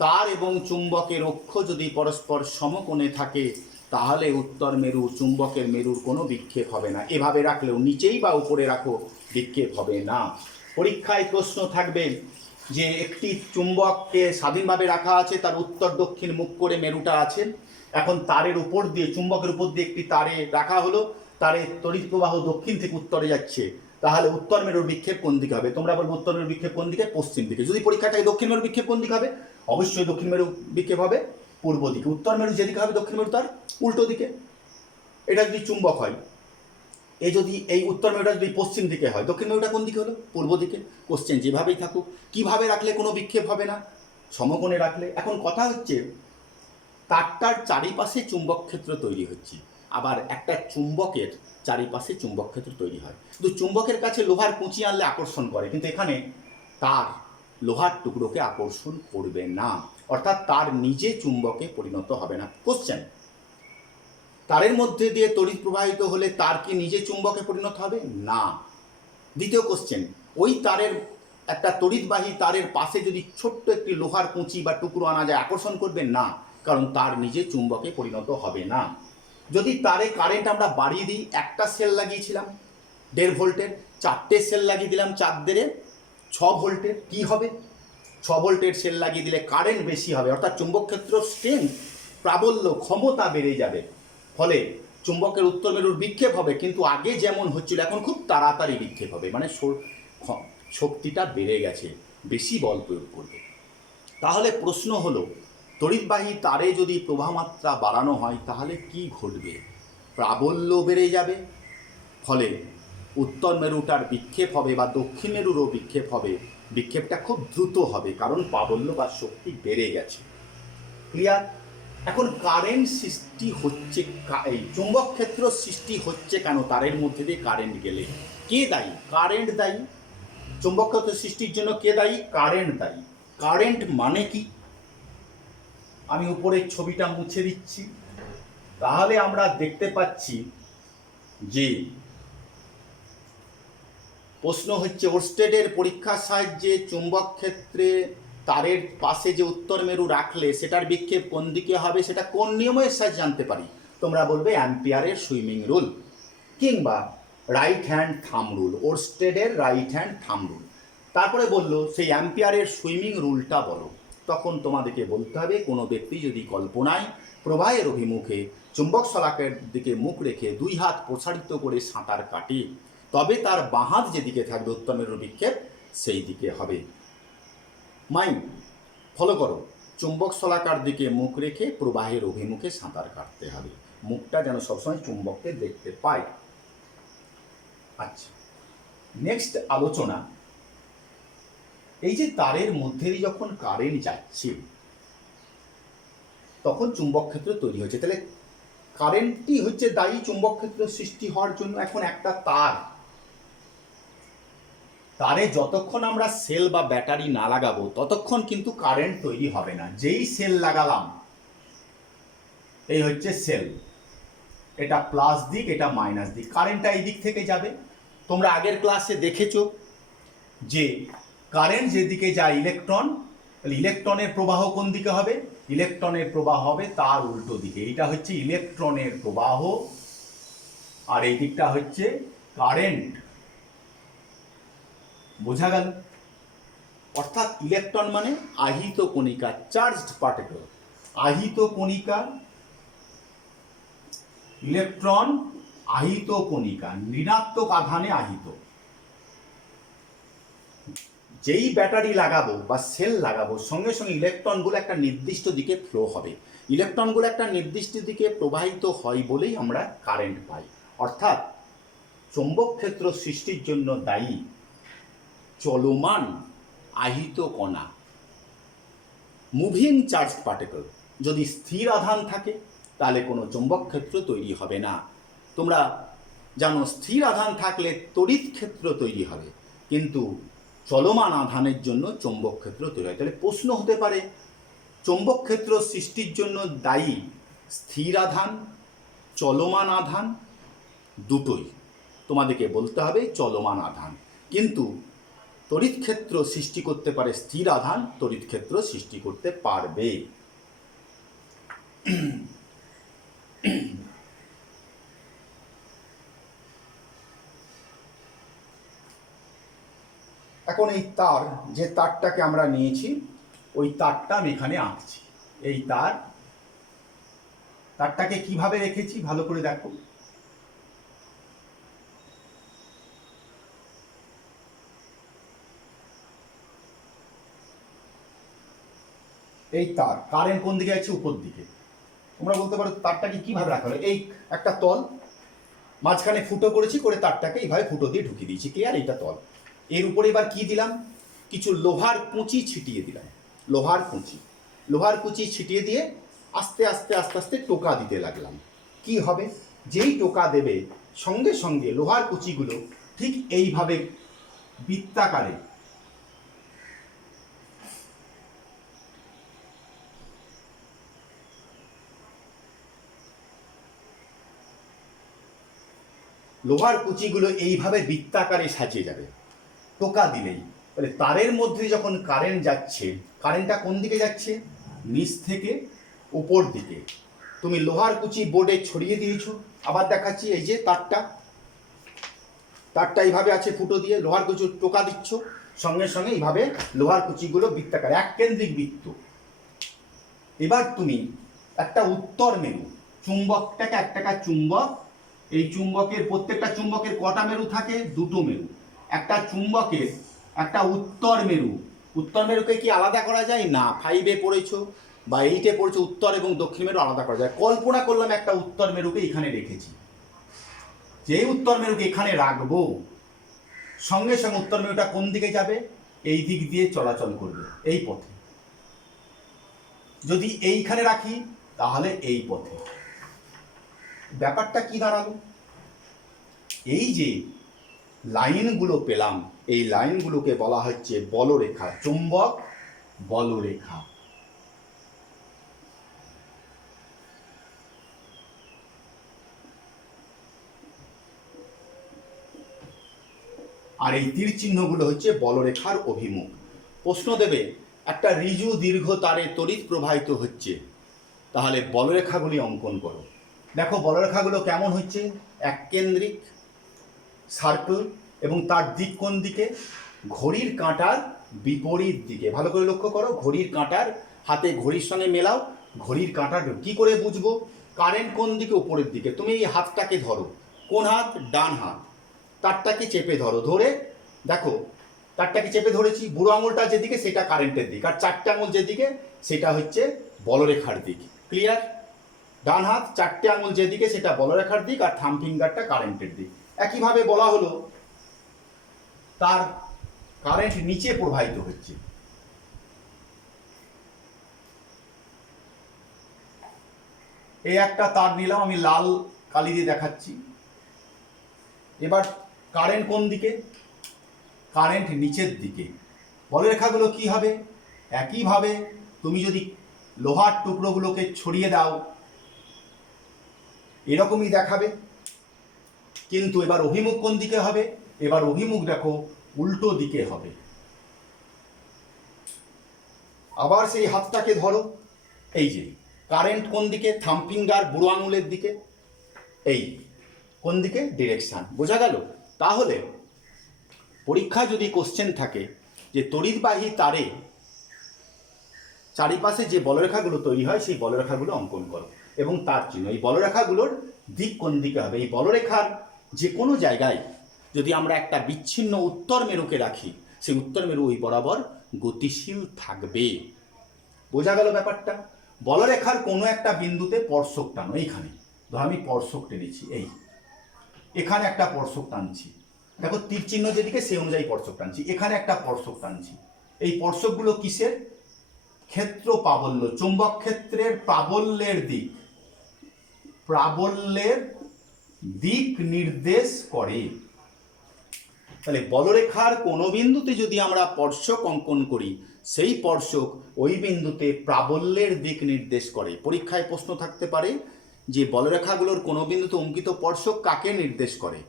তার এবং চুম্বকের অক্ষ যদি পরস্পর সমকোণে থাকে তাহলে উত্তর মেরু চুম্বকের মেরুর কোনো বিক্ষেপ হবে না। এভাবে রাখলেও নিচেই বা উপরে রাখো বিক্ষেপ হবে না। পরীক্ষায় প্রশ্ন থাকবে যে একটি চুম্বককে স্বাধীনভাবে রাখা আছে, তার উত্তর দক্ষিণ মুখ করে মেরুটা আছে, এখন তারের উপর দিয়ে চুম্বকের উপর দিয়ে একটি তারে রাখা হলো, তারে তড়িৎ প্রবাহ দক্ষিণ থেকে উত্তরে যাচ্ছে, তাহলে উত্তর মেরুর বিক্ষেপ কোন দিকে হবে, তোমরা বলবো উত্তর মেরুর বিক্ষেপ কোন দিকে, পশ্চিম দিকে। যদি পরীক্ষা থাকে দক্ষিণ মেরুর বিক্ষেপ কোন দিকে হবে, অবশ্যই দক্ষিণ মেরু বিক্ষেপ হবে পূর্ব দিকে। উত্তর মেরু যেদিকে হবে দক্ষিণ মেরু তার উল্টো দিকে। এটা যদি চুম্বক হয়, এই যদি এই উত্তর মেরুটা যদি পশ্চিম দিকে হয়, দক্ষিণ মেরুটা কোন দিকে হলো, পূর্ব দিকে। কোশ্চেন যেভাবেই থাকুক, কিভাবে রাখলে কোনো বিক্ষেপ হবে না, সমকোণে রাখলে। এখন কথা হচ্ছে তারটার চারিপাশে চুম্বক ক্ষেত্র তৈরি হচ্ছে, আবার একটা চুম্বকের চারিপাশে চুম্বক ক্ষেত্র তৈরি হয়। কিন্তু চুম্বকের কাছে লোহার কুঁচি আনলে আকর্ষণ করে, কিন্তু এখানে তার লোহার টুকরোকে আকর্ষণ করবে না, অর্থাৎ তার নিজে চুম্বকে পরিণত হবে না। কোশ্চেন, তারের মধ্যে দিয়ে তড়িৎ প্রবাহিত হলে তার কি নিজে চুম্বকে পরিণত হবে না। দ্বিতীয় কোশ্চেন, ওই তারের একটা তড়িৎবাহী তারের পাশে যদি ছোট্ট একটি লোহার কুঁচি বা টুকরো আনা যায়, আকর্ষণ করবে না, কারণ তার নিজে চুম্বকে পরিণত হবে না। যদি তারে কারেন্ট আমরা বাড়িয়ে দিই, একটা সেল লাগিয়েছিলাম 1.5 ভোল্টের, 4টে সেল লাগিয়ে দিলাম 4 6 ভোল্টের, কি হবে, 6 ভোল্টের সেল লাগিয়ে দিলে কারেন্ট বেশি হবে, অর্থাৎ চুম্বক ক্ষেত্র স্ট্রেংথ, প্রাবল্য, ক্ষমতা বেড়ে যাবে। ফলে চুম্বকের উত্তর মেরুর বিক্ষেপ হবে, কিন্তু আগে যেমন হচ্ছিল এখন খুব তাড়াতাড়ি বিক্ষেপ হবে, মানে শক্তিটা বেড়ে গেছে, বেশি বল প্রয়োগ করবে। তাহলে প্রশ্ন হলো, তড়িৎবাহী তারে যদি প্রবাহমাত্রা বাড়ানো হয় তাহলে কি ঘটবে, প্রাবল্য বেড়ে যাবে, ফলে উত্তর মেরুটার বিক্ষেপ হবে বা দক্ষিণ মেরুরও বিক্ষেপ হবে, বিক্ষেপটা খুব দ্রুত হবে, কারণ প্রাবল্য বা শক্তি বেড়ে গেছে। ক্লিয়ার? এখন কারেন্ট সৃষ্টি হচ্ছে, এই চুম্বক ক্ষেত্র সৃষ্টি হচ্ছে কেন, তারের মধ্যে দিয়ে কারেন্ট গেলে কে দায়ী, কারেন্ট দায়ী। চুম্বক ক্ষেত্র সৃষ্টির জন্য কে দায়ী, কারেন্ট দায়ী। কারেন্ট মানে কি, আমি উপরের ছবিটা মুছে দিচ্ছি, তাহলে আমরা দেখতে পাচ্ছি যে প্রশ্ন হচ্ছে ওরস্টেডের পরীক্ষার সাহায্যে চুম্বক ক্ষেত্রে তারের পাশে যে উত্তর মেরু রাখলে সেটার বিক্ষেপ কোন দিকে হবে সেটা কোন নিয়মের সাহায্যে জানতে পারি। তোমরা বলবে অ্যাম্পিয়ারের সুইমিং রুল, কিংবা রাইট হ্যান্ড থাম রুল, ওরস্টেডের রাইট হ্যান্ড থাম রুল। তারপরে বললো সেই অ্যাম্পিয়ারের সুইমিং রুলটা বলো। তখন তোমাদেরকে বলতে হবে কোনো ব্যক্তি যদি কল্পনায় প্রবাহের অভিমুখে চুম্বক শলাকের দিকে মুখ রেখে দুই হাত প্রসারিত করে সাঁতার কাটে, তবে তার বাঁ হাত যেদিকে থাকবে উত্তর মেরুর বিক্ষেপ সেই দিকে হবে। মাইন্ড ফলো করো, চুম্বক শলাকার দিকে মুখ রেখে প্রবাহের অভিমুখে সাঁতার কাটতে হবে, মুখটা যেন সবসময় চুম্বককে দেখতে পায়। আচ্ছা, নেক্সট আলোচনা, এই যে তারের মধ্যে দিয়ে যখন কারেন্ট যাচ্ছে তখন চুম্বক ক্ষেত্র তৈরি হচ্ছে। তাহলে কারেন্টই হচ্ছে দায়ী চুম্বক ক্ষেত্র সৃষ্টি হওয়ার জন্য। এখন একটা তারে যতক্ষণ আমরা সেল বা ব্যাটারি না লাগাবো ততক্ষণ কিন্তু কারেন্ট তৈরি হবে না। যেই সেল লাগালাম, এই হচ্ছে সেল, এটা প্লাস দিক, এটা মাইনাস দিক, কারেন্টটা এই দিক থেকে যাবে। তোমরা আগের ক্লাসে দেখেছো যে কারেন্ট যেদিকে যায় ইলেকট্রন, তাহলে ইলেকট্রনের প্রবাহ কোন দিকে হবে? ইলেকট্রনের প্রবাহ হবে তার উল্টো দিকে। এটা হচ্ছে ইলেকট্রনের প্রবাহ, আর এই দিকটা হচ্ছে কারেন্ট। বোঝা গেল? অর্থাৎ ইলেকট্রন মানে আহিত কণিকা, চার্জড পার্টিকেল। আহিত কণিকা, ইলেকট্রন আহিত কণিকা, ঋণাত্মক আধানে আহিত। যেই ব্যাটারি লাগাবো বা সেল লাগাবো সঙ্গে সঙ্গে ইলেকট্রনগুলো একটা নির্দিষ্ট দিকে ফ্লো হবে। ইলেকট্রনগুলো একটা নির্দিষ্ট দিকে প্রবাহিত হয় বলেই আমরা কারেন্ট পাই। অর্থাৎ চৌম্বক ক্ষেত্র সৃষ্টির জন্য দায়ী চলমান আহিত কণা, মুভিং চার্জ পার্টিকেল। যদি স্থির আধান থাকে তাহলে কোনো চৌম্বক ক্ষেত্র তৈরি হবে না। তোমরা জানো স্থির আধান থাকলে তড়িৎ ক্ষেত্র তৈরি হবে, কিন্তু চলমান আধানের জন্য চৌম্বক ক্ষেত্র তৈরি হয়। তাহলে প্রশ্ন হতে পারে চৌম্বক ক্ষেত্র সৃষ্টির জন্য দায়ী স্থির আধান, চলমান আধান, দুটোই। তোমাদেরকে বলতে হবে চলমান আধান। কিন্তু তড়িৎ ক্ষেত্র সৃষ্টি করতে পারে স্থির আধান, তড়িৎ ক্ষেত্র সৃষ্টি করতে পারবে। এখন এই তার, যে তারটাকে আমরা নিয়েছি ওই তারটা আমি এখানে আঁকছি। এই তারটাকে কিভাবে রেখেছি ভালো করে দেখো। এই তার কারেন্ট কোন দিকে আছে? উপর দিকে। তোমরা বলতে পারো তারটাকে কিভাবে রাখা হলো? এই একটা তল, মাঝখানে ফুটো করেছি, করে তারটাকে এইভাবে ফুটো দিয়ে ঢুকিয়ে দিয়েছি। ক্লিয়ার? এইটা তল। এর উপরে এবার কি দিলাম? কিছু লোহার কুঁচি ছিটিয়ে দিলাম। লোহার কুঁচি ছিটিয়ে দিয়ে আস্তে আস্তে আস্তে আস্তে টোকা দিতে লাগলাম। কি হবে? যেই টোকা দেবে সঙ্গে সঙ্গে লোহার কুচিগুলো ঠিক এইভাবে বৃত্তাকারে বৃত্তাকারে সাজিয়ে যাবে টোকা দিলেই। তাহলে তারের মধ্যে যখন কারেন্ট যাচ্ছে, কারেন্টটা কোন দিকে যাচ্ছে? নিচ থেকে উপর দিকে। তুমি লোহার কুচি বোর্ডে ছড়িয়ে দিয়েছো। আবার দেখাচ্ছি, এই যে তারটা এইভাবে আছে ফুটো দিয়ে, লোহার কুচি টোকা দিচ্ছ, সঙ্গে সঙ্গে এইভাবে লোহার কুচিগুলো বৃত্তাকারে, এক কেন্দ্রিক বৃত্ত। এবার তুমি একটা উত্তর মেরু চুম্বকটাকে, একটা চুম্বক, এই চুম্বকের প্রত্যেকটা চুম্বকের কটা মেরু থাকে? দুটো মেরু। একটা চুম্বকের একটা উত্তর মেরুকে কি আলাদা করা যায়? না। 5-এ পড়েছো বা 8-এ পড়েছো, উত্তর এবং দক্ষিণ মেরু আলাদা করা যায়। কল্পনা করলাম একটা উত্তর মেরুকে এখানে রেখেছি, যেই উত্তর মেরুকে এখানে রাখবো সঙ্গে সঙ্গে উত্তর মেরুটা কোন দিকে যাবে? এই দিক দিয়ে চলাচল করবে, এই পথে। যদি এইখানে রাখি তাহলে এই পথে। ব্যাপারটা কি দাঁড়ালো? এই যে লাইনগুলো পেলাম, এই লাইনগুলোকে বলা হচ্ছে বলরেখা, চুম্বক বলরেখা। আর এই তীর চিহ্নগুলো হচ্ছে বলরেখার অভিমুখ। প্রশ্ন দেবে একটা ঋজু দীর্ঘ তারে তড়িৎ প্রবাহিত হচ্ছে, তাহলে বলরেখাগুলি অঙ্কন করো। দেখো বলরেখাগুলো কেমন হচ্ছে, এক কেন্দ্রিক সার্কেল, এবং তার দিক কোন দিকে, ঘড়ির কাঁটার বিপরীত দিকে। ভালো করে লক্ষ্য করো, ঘড়ির কাঁটার, হাতে ঘড়ির সঙ্গে মেলাও, ঘড়ির কাঁটার। কি করে বুঝবো কারেন্ট কোন দিকে? উপরের দিকে। তুমি এই হাতটাকে ধরো, কোন হাত? ডান হাত। তারটাকে চেপে ধরো, ধরে দেখো তারটাকে চেপে ধরেছি, বুড়ো আঙুলটা যেদিকে সেটা কারেন্টের দিক, আর চারটে আঙুল যেদিকে সেটা হচ্ছে বলরেখার দিক। ক্লিয়ার? ডান হাত, চারটে আঙুল যেদিকে সেটা বলরেখার দিক, আর থাম ফিঙ্গারটা কারেন্টের দিক। একইভাবে বলা হলো তার কারেন্ট নিচে প্রবাহিত হচ্ছে। এই একটা তার নিলাম, আমি লাল কালি দিয়ে দেখাচ্ছি। এবার কারেন্ট কোন দিকে? কারেন্ট নিচের দিকে। বলরেখাগুলো কি হবে? একইভাবে তুমি যদি লোহার টুকরোগুলোকে ছড়িয়ে দাও এরকমই দেখাবে, কিন্তু এবার অভিমুখ কোন দিকে হবে? এবার অভিমুখ দেখো উল্টো দিকে হবে। আবার সেই হাতটাকে ধরো, এই যে কারেন্ট কোন দিকে? থাম ফিঙ্গার বুড়ো আঙুলের দিকে। এই কোন দিকে? ডিরেকশন। বোঝা গেল? তাহলে পরীক্ষায় যদি কোশ্চেন থাকে যে তড়িৎবাহী তারে চারিপাশে যে বলরেখাগুলো তৈরি হয় সেই বলরেখাগুলো অঙ্কন করো এবং তার চিহ্ন। এই বলরেখাগুলোর দিক কোন দিকে হবে? এই বলরেখার যে কোনো জায়গায় যদি আমরা একটা বিচ্ছিন্ন উত্তর মেরুকে রাখি, সেই উত্তর মেরু ওই বরাবর গতিশীল থাকবে। বোঝা গেল ব্যাপারটা? বলরেখার কোনো একটা বিন্দুতে স্পর্শক টানো, এইখানে ধর আমি স্পর্শক টেনেছি, এই এখানে একটা স্পর্শক টানছি, দেখো তীর চিহ্ন যেদিকে সেই অনুযায়ী স্পর্শক টানছি, এখানে একটা স্পর্শক টানছি। এই স্পর্শকগুলো কিসের? ক্ষেত্র প্রাবল্য, চুম্বক ক্ষেত্রের প্রাবল্যের দিক, প্রাবল্যের দিক নির্দেশ করে। তাহলে বলরেখার কোনো বিন্দুতে যদি আমরা স্পর্শক অঙ্কন করি সেই স্পর্শক ওই বিন্দুতে প্রাবল্যের দিক নির্দেশ করে। পরীক্ষায় প্রশ্ন থাকতে পারে যে বলরেখাগুলোর কোনো বিন্দুতে অঙ্কিত স্পর্শক কাকে নির্দেশ করে?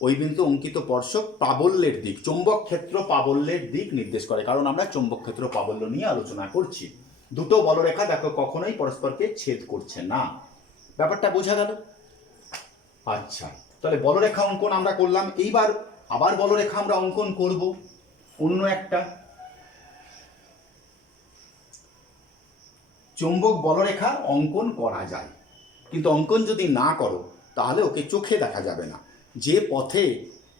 ওই বিন্দুতে অঙ্কিত স্পর্শক প্রাবল্যের দিক, চৌম্বক ক্ষেত্র প্রাবল্যের দিক নির্দেশ করে, কারণ আমরা চৌম্বক ক্ষেত্র প্রাবল্য নিয়ে আলোচনা করছি। দুটো বলরেখা দেখো কখনোই পরস্পরকে ছেদ করছে না। ব্যাপারটা বোঝা গেল? আচ্ছা, তাহলে বলরেখা অঙ্কন আমরা করলাম। এইবার আবার বলরেখা আমরা অঙ্কন করব অন্য একটা চৌম্বক বলরেখা অঙ্কন করা যায়, কিন্তু অঙ্কন যদি না করো তাহলে ওকে চোখে দেখা যাবে না। যে পথে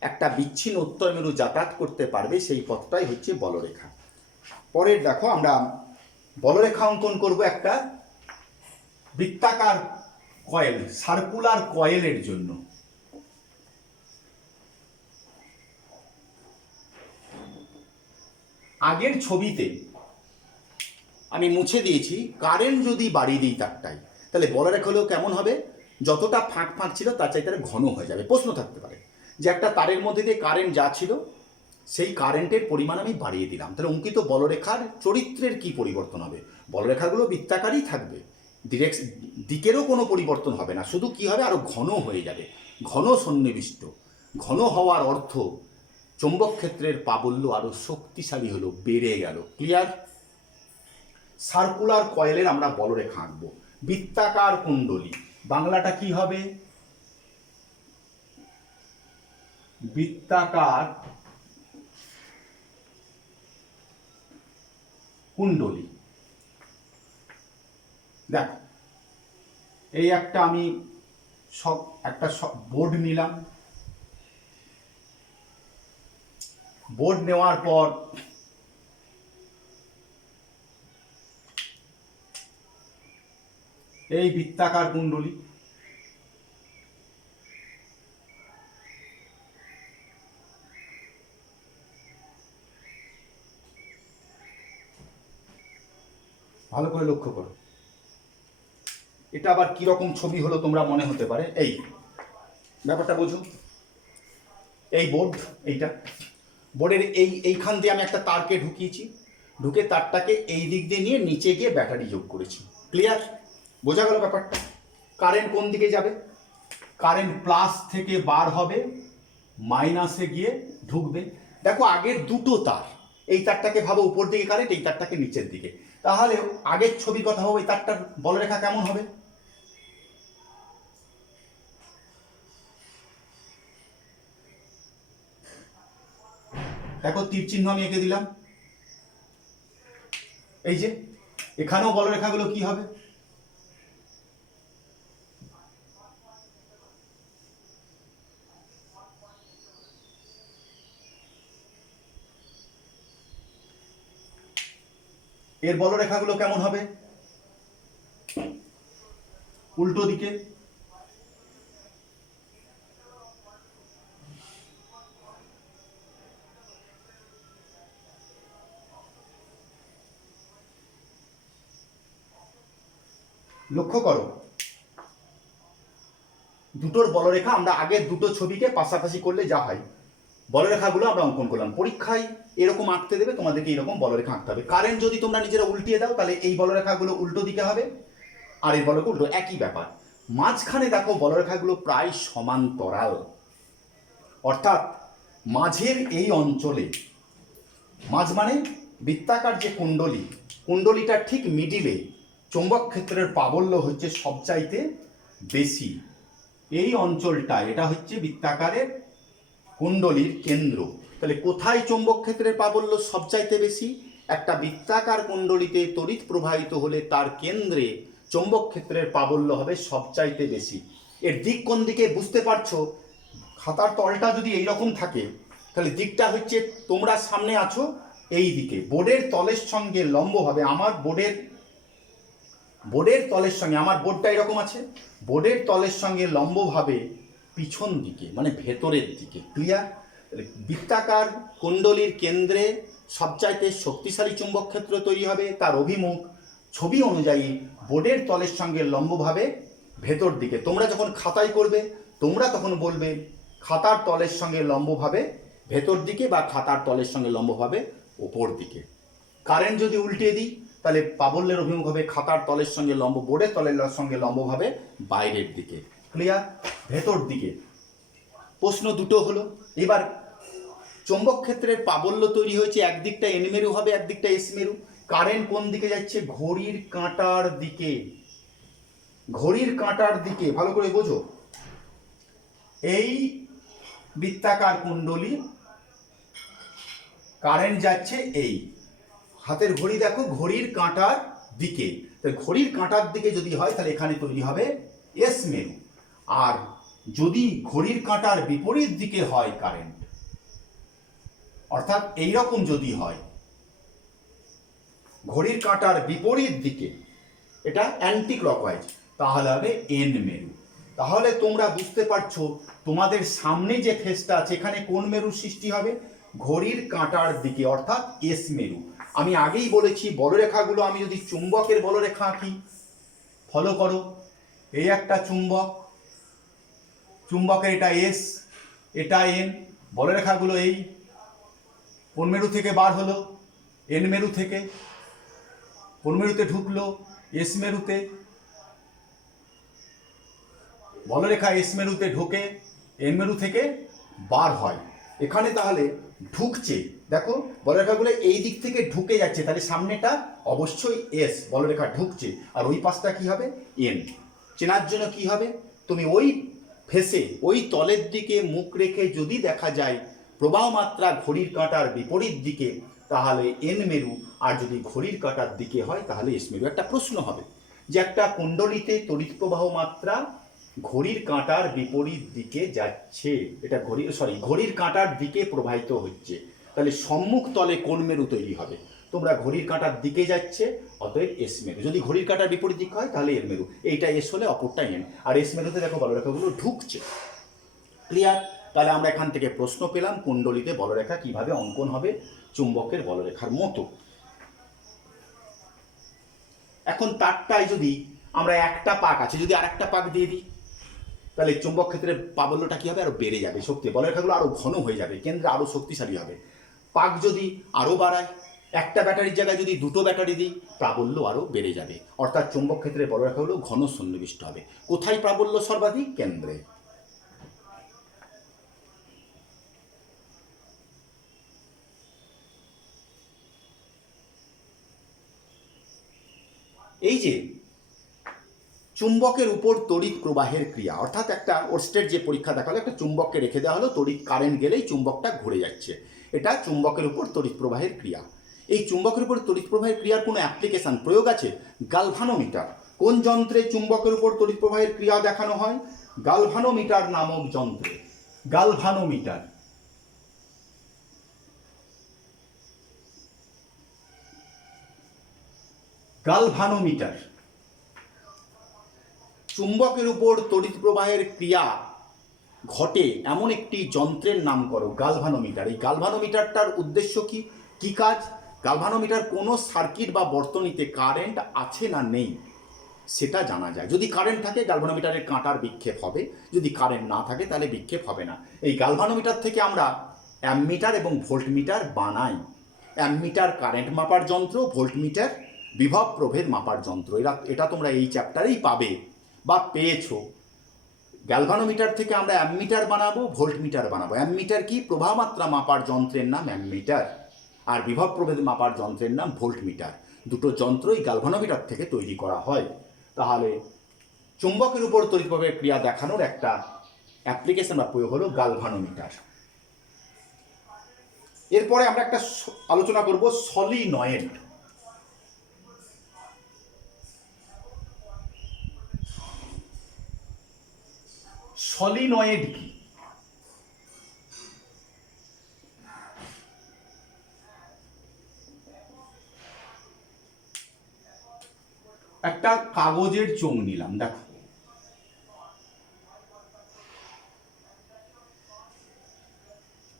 একটা বিচ্ছিন্ন উত্তর মেরু যাতায়াত করতে পারবে সেই পথটাই হচ্ছে বলরেখা। পরের দেখো আমরা বলরেখা অঙ্কন করব একটা বৃত্তাকার কয়েল, সার্কুলার কয়েলের জন্য। আগের ছবিতে আমি মুছে দিয়েছি, কারেন্ট যদি বাড়িয়ে দিই তারটাই, তাহলে বলরেখা হলেও কেমন হবে? যতটা ফাঁক ফাঁক ছিল তার চাইতে ঘন হয়ে যাবে। প্রশ্ন থাকতে পারে যে একটা তারের মধ্যে দিয়ে কারেন্ট যা ছিল সেই কারেন্টের পরিমাণ আমি বাড়িয়ে দিলাম, তাহলে অঙ্কিত বলরেখার চরিত্রের কি পরিবর্তন হবে? বলরেখাগুলো বৃত্তাকারই থাকবে, দিকেরও কোনো পরিবর্তন হবে না, শুধু কি হবে? আরো ঘন হয়ে যাবে, ঘন সন্নিবিষ্ট। ঘন হওয়ার অর্থ চৌম্বক ক্ষেত্রের প্রাবল্য আরো শক্তিশালী হলো, বেড়ে গেল। ক্লিয়ার? সার্কুলার কয়েলের আমরা বলরেখা আঁকবো। বৃত্তাকার কুণ্ডলী, বাংলাটা কি হবে? বৃত্তাকার কুণ্ডলী। দেখো এই একটা আমি একটা বোর্ড নিলাম, বোর্ড নেওয়ার পর এই বৃত্তাকার কুণ্ডলী, ভালো করে লক্ষ্য করো। এটা আবার কিরকম ছবি হলো তোমরা মনে হতে পারে, এই ব্যাপারটা বোঝো। এই বোর্ড, এইটা বোর্ডের এইখান দিয়ে আমি একটা তারকে ঢুকিয়েছি, ঢুকে তারটাকে এই দিক দিয়ে নিয়ে নিচে গিয়ে ব্যাটারি যোগ করেছি। ক্লিয়ার? বোঝা গেল ব্যাপারটা? কারেন্ট কোন দিকে যাবে? কারেন্ট প্লাস থেকে বার হবে, মাইনাসে গিয়ে ঢুকবে। দেখো আগের দুটো তার, এই তারটাকে ভাবো উপর দিকে কারেন্ট, এই তারটাকে নিচের দিকে, তাহলে আগের ছবির কথা হবে, এই তারটার বলরেখা কেমন হবে? দেখো তীর চিহ্ন আমি এঁকে দিলাম, এই যে এখানেও বলরেখাগুলো কি হবে, এর বলরেখাগুলো কেমন হবে, উল্টো দিকে। লক্ষ্য করো দুটোর বলরেখা আমরা আগের দুটো ছবিকে পাশাপাশি করলে যা হয়, বলরেখাগুলো আমরা অঙ্কন করলাম। পরীক্ষায় এরকম আঁকতে দেবে, তোমাদেরকে এরকম বলরেখা আঁকতে হবে। কারেন্ট যদি তোমরা নিজেরা উল্টিয়ে দাও তাহলে এই বলরেখাগুলো উল্টো দিকে হবে, আর এই বলরেখা উল্টো, একই ব্যাপার। মাঝখানে দেখো বলরেখাগুলো প্রায় সমান্তরাল, অর্থাৎ মাঝের এই অঞ্চলে, মাঝ মানে বৃত্তাকার যে কুণ্ডলী, কুণ্ডলীটার ঠিক মিডিলে চৌম্বক ক্ষেত্রের প্রাবল্য হচ্ছে সবচাইতে বেশি। এই অঞ্চলটা, এটা হচ্ছে বৃত্তাকারের কুণ্ডলীর কেন্দ্র। তাহলে কোথায় চৌম্বক ক্ষেত্রের প্রাবল্য সবচাইতে বেশি? একটা বৃত্তাকার কুণ্ডলীতে তড়িৎ প্রবাহিত হলে তার কেন্দ্রে চৌম্বক ক্ষেত্রের প্রাবল্য হবে সবচাইতে বেশি। এর দিক কোন দিকে বুঝতে পারছো? খাতার তলটা যদি এইরকম থাকে তাহলে দিকটা হচ্ছে, তোমরা সামনে আছো এই দিকে, বোর্ডের তলের সঙ্গে লম্ব হবে, আমার বোর্ডের তলের সঙ্গে, আমার বোর্ডটা এরকম আছে, বোর্ডের তলের সঙ্গে লম্বভাবে পিছন দিকে মানে ভেতরের দিকে। ক্লিয়ার? বৃত্তাকার কুণ্ডলীর কেন্দ্রে সবচাইতে শক্তিশালী চুম্বক ক্ষেত্র তৈরি হবে, তার অভিমুখ ছবি অনুযায়ী বোর্ডের তলের সঙ্গে লম্বভাবে ভেতর দিকে। তোমরা যখন খাতায় করবে তোমরা তখন বলবে খাতার তলের সঙ্গে লম্বভাবে ভেতর দিকে বা খাতার তলের সঙ্গে লম্বভাবে ওপর দিকে। কারেন্ট যদি উল্টিয়ে দিই তাহলে প্রাবল্যের অভিমুখ হবে খাতার তলের সঙ্গে লম্ব, বোর্ডের তলের সঙ্গে লম্বভাবে বাইরের দিকে। ক্লিয়ার? ভেতর দিকে। প্রশ্ন দুটো হলো। এবার চৌম্বক ক্ষেত্রের প্রাবল্য তৈরি হয়েছে, একদিকটা এন মেরু হবে, একদিকটা এস মেরু। কারেন্ট কোন দিকে যাচ্ছে? ঘড়ির কাঁটার দিকে। ঘড়ির কাঁটার দিকে, ভালো করে বোঝো। এই বৃত্তাকার কুণ্ডলী, কারেন্ট যাচ্ছে এই, হাতের ঘড়ি দেখো ঘড়ির কাঁটার দিকে, তাহলে ঘড়ির কাঁটার দিকে যদি হয় তাহলে এখানে তৈরি হবে এস মেরু। আর যদি ঘড়ির কাঁটার বিপরীত দিকে হয় কারেন্ট, অর্থাৎ এইরকম যদি হয়, ঘড়ির কাঁটার বিপরীত দিকে, এটা অ্যান্টি ক্লকওয়াইজ, তাহলে হবে এন মেরু। তাহলে তোমরা বুঝতে পারছো তোমাদের সামনে যে ফেসটা আছে এখানে কোন মেরুর সৃষ্টি হবে? ঘড়ির কাঁটার দিকে, অর্থাৎ এস মেরু। আমি আগেই বলেছি বলরেখাগুলো আমি যদি চুম্বকের বলরেখা আঁকি, ফলো করো। এই একটা চুম্বক, চুম্বকের এটা এস, এটা এন, বলরেখাগুলো এই কোন মেরু থেকে বার হলো? এন মেরু থেকে। কোন মেরুতে ঢুকলো? এস মেরুতে। বলরেখা এস মেরুতে ঢোকে, এন মেরু থেকে বার হয়। এখানে তাহলে ঢুকছে, দেখো বলরেখাগুলো এই দিক থেকে ঢুকে যাচ্ছে, তাহলে সামনেটা অবশ্যই এস, বলরেখা ঢুকছে, আর ওই পাশটা কি হবে? এন। চেনার জন্য কি হবে? তুমি ওই ফেসে, ওই তলের দিকে মুখ রেখে যদি দেখা যায় প্রবাহ মাত্রা ঘড়ির কাঁটার বিপরীত দিকে তাহলে এন মেরু, আর যদি ঘড়ির কাঁটার দিকে হয় তাহলে এস মেরু। একটা প্রশ্ন হবে যে একটা কুণ্ডলীতে তড়িৎ প্রবাহ মাত্রা ঘড়ির কাঁটার বিপরীত দিকে যাচ্ছে, এটা ঘড়ির কাঁটার দিকে প্রবাহিত হচ্ছে, তাহলে সম্মুখ তলে কোন মেরু তৈরি হবে? তোমরা ঘড়ির কাঁটার দিকে যাচ্ছে, অতএব এস মেরু। যদি ঘড়ির কাঁটার বিপরীত দিক হয় তাহলে এর মেরু। এইটা এস হলে অপরটা এন, আর এস মেরুতে দেখো বলরেখাগুলো ঢুকছে। ক্লিয়ার? তাহলে আমরা এখান থেকে প্রশ্ন পেলাম কুণ্ডলীতে বলরেখা কিভাবে অঙ্কন হবে চুম্বকের বলরেখার মতো। এখন তারটায় যদি আমরা একটা পাক আছে, যদি আর একটা পাক দিয়ে দিই তাহলে চুম্বক ক্ষেত্রের প্রাবল্যটা কি হবে? আরো বেড়ে যাবে, শক্তি, বলরেখাগুলো আরো ঘন হয়ে যাবে, কেন্দ্রে আরো শক্তিশালী হবে। পাক যদি আরো বাড়ায়, একটা ব্যাটারির জায়গায় যদি দুটো ব্যাটারি দিই প্রাবল্য আরো বেড়ে যাবে, অর্থাৎ চুম্বক ক্ষেত্রের বলরেখাগুলো ঘন সন্নিবিষ্ট হবে। কোথায় প্রাবল্য সর্বাধিক? কেন্দ্রে। এই যে চুম্বকের উপর তড়িৎ প্রবাহের ক্রিয়া, অর্থাৎ একটা ওরস্টের যে পরীক্ষা দেখালো, একটা চুম্বককে রেখে দেওয়া হলো, তড়িৎ কারেন্ট গেলেই চুম্বকটা ঘুরে যাচ্ছে। এটা চুম্বকের উপর তড়িৎ প্রবাহের ক্রিয়া। এই চুম্বকের উপর তড়িৎ প্রবাহের ক্রিয়ার কোনো অ্যাপ্লিকেশন প্রয়োগ আছে? গালভানোমিটার। কোন যন্ত্রে চুম্বকের উপর তড়িৎ প্রবাহের ক্রিয়া দেখানো হয়? গালভানোমিটার নামক যন্ত্রে। গালভানোমিটার। গালভানোমিটার চুম্বকের উপর তড়িৎ প্রবাহের ক্রিয়া ঘটে এমন একটি যন্ত্রের নাম করো, গালভানোমিটার। এই গালভানোমিটারটার উদ্দেশ্য কি, কি কাজ? গালভানোমিটার কোনো সার্কিট বা বর্তনীতে কারেন্ট আছে না নেই সেটা জানা যায়। যদি কারেন্ট থাকে গালভানোমিটারের কাঁটার বিক্ষেপ হবে, যদি কারেন্ট না থাকে তাহলে বিক্ষেপ হবে না। এই গালভানোমিটার থেকে আমরা অ্যামমিটার এবং ভোল্টমিটার বানাই। অ্যামমিটার কারেন্ট মাপার যন্ত্র, ভোল্টমিটার বিভব প্রভেদ মাপার যন্ত্র। এটা তোমরা এই চ্যাপ্টারেই পাবে বা পেয়েছো। গ্যালভানোমিটার থেকে আমরা অ্যামমিটার বানাবো, ভোল্টমিটার বানাবো। অ্যামমিটার কি? প্রবাহ মাত্রা মাপার যন্ত্রের নাম অ্যামমিটার, আর বিভব প্রভেদ মাপার যন্ত্রের নাম ভোল্টমিটার। দুটো যন্ত্রই গ্যালভানোমিটার থেকে তৈরি করা হয়। তাহলে চুম্বকের উপর তড়িৎ প্রবাহের ক্রিয়া দেখানোর একটা অ্যাপ্লিকেশন বা প্রয়োগ হলো গালভানোমিটার। এরপরে আমরা একটা আলোচনা করব সলিনয়েড। সলিনয়েড কি? একটা কাগজের চোঙ নিলাম, দেখো